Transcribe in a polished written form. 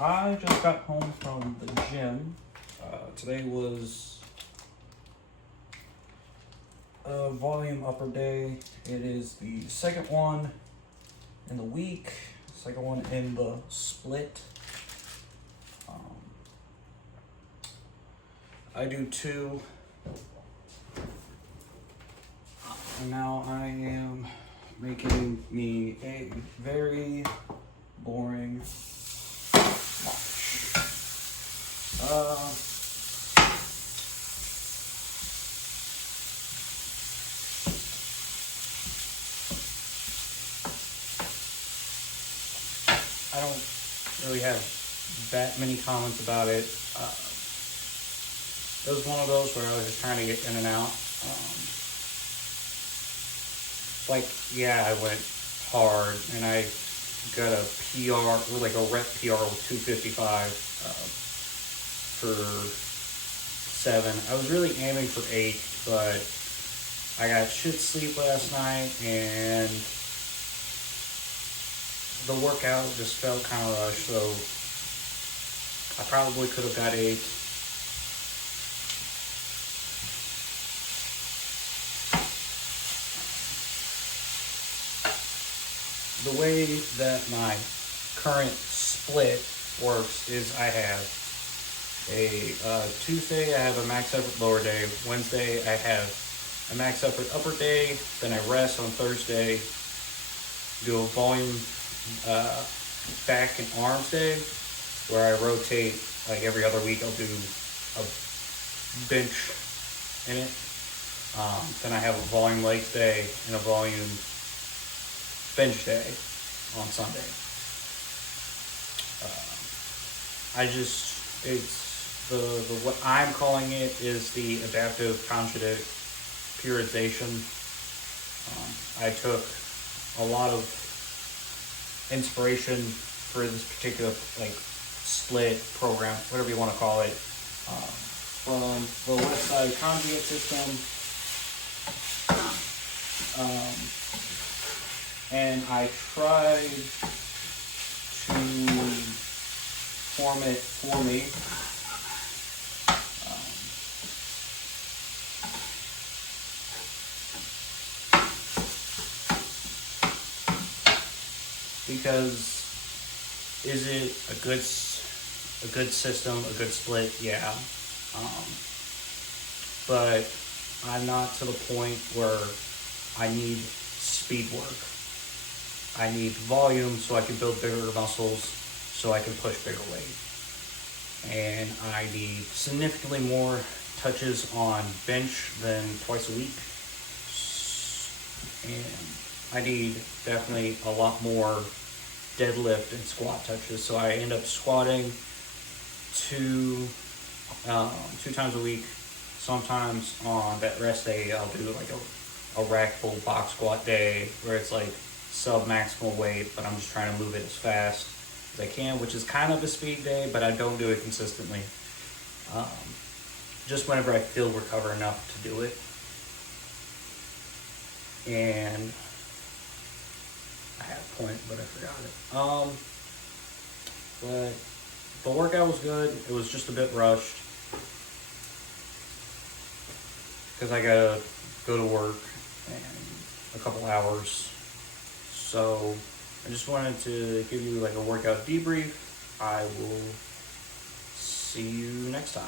I just got home from the gym. Today was a volume upper day. It is the second one in the week, second one in the split. I do two. And now I am making me a very boring watch. I don't really have that many comments about it. It was one of those where I was just trying to get in and out. Yeah, I went hard and I got a PR, like a rep PR with 255 for 7. I was really aiming for 8, but I got shit sleep last night and the workout just felt kind of rushed, so I probably could have got 8. The way that my current split works is I have a Tuesday I have a max effort lower day, Wednesday I have a max effort upper day, then I rest on Thursday, do a volume back and arms day where I rotate, like every other week I'll do a bench in it. Then I have a volume legs day and a volume bench day on Sunday. It's what I'm calling it is the adaptive conjugate periodization. I took a lot of inspiration for this particular split program, whatever you want to call it, from the Westside conjugate system. And I tried to form it for me. Because is it a good system, a good split? Yeah. But I'm not to the point where I need speed work. I need volume so I can build bigger muscles, so I can push bigger weight. And I need significantly more touches on bench than twice a week. And I need definitely a lot more deadlift and squat touches. So I end up squatting two times a week. Sometimes on that rest day, I'll do like a rack pull box squat day where it's like sub-maximal weight, but I'm just trying to move it as fast as I can, which is kind of a speed day, but I don't do it consistently. Just whenever I feel recover enough to do it. And I had a point, but I forgot it. But the workout was good. It was just a bit rushed because I gotta go to work in a couple hours. So I just wanted to give you like a workout debrief. I will see you next time.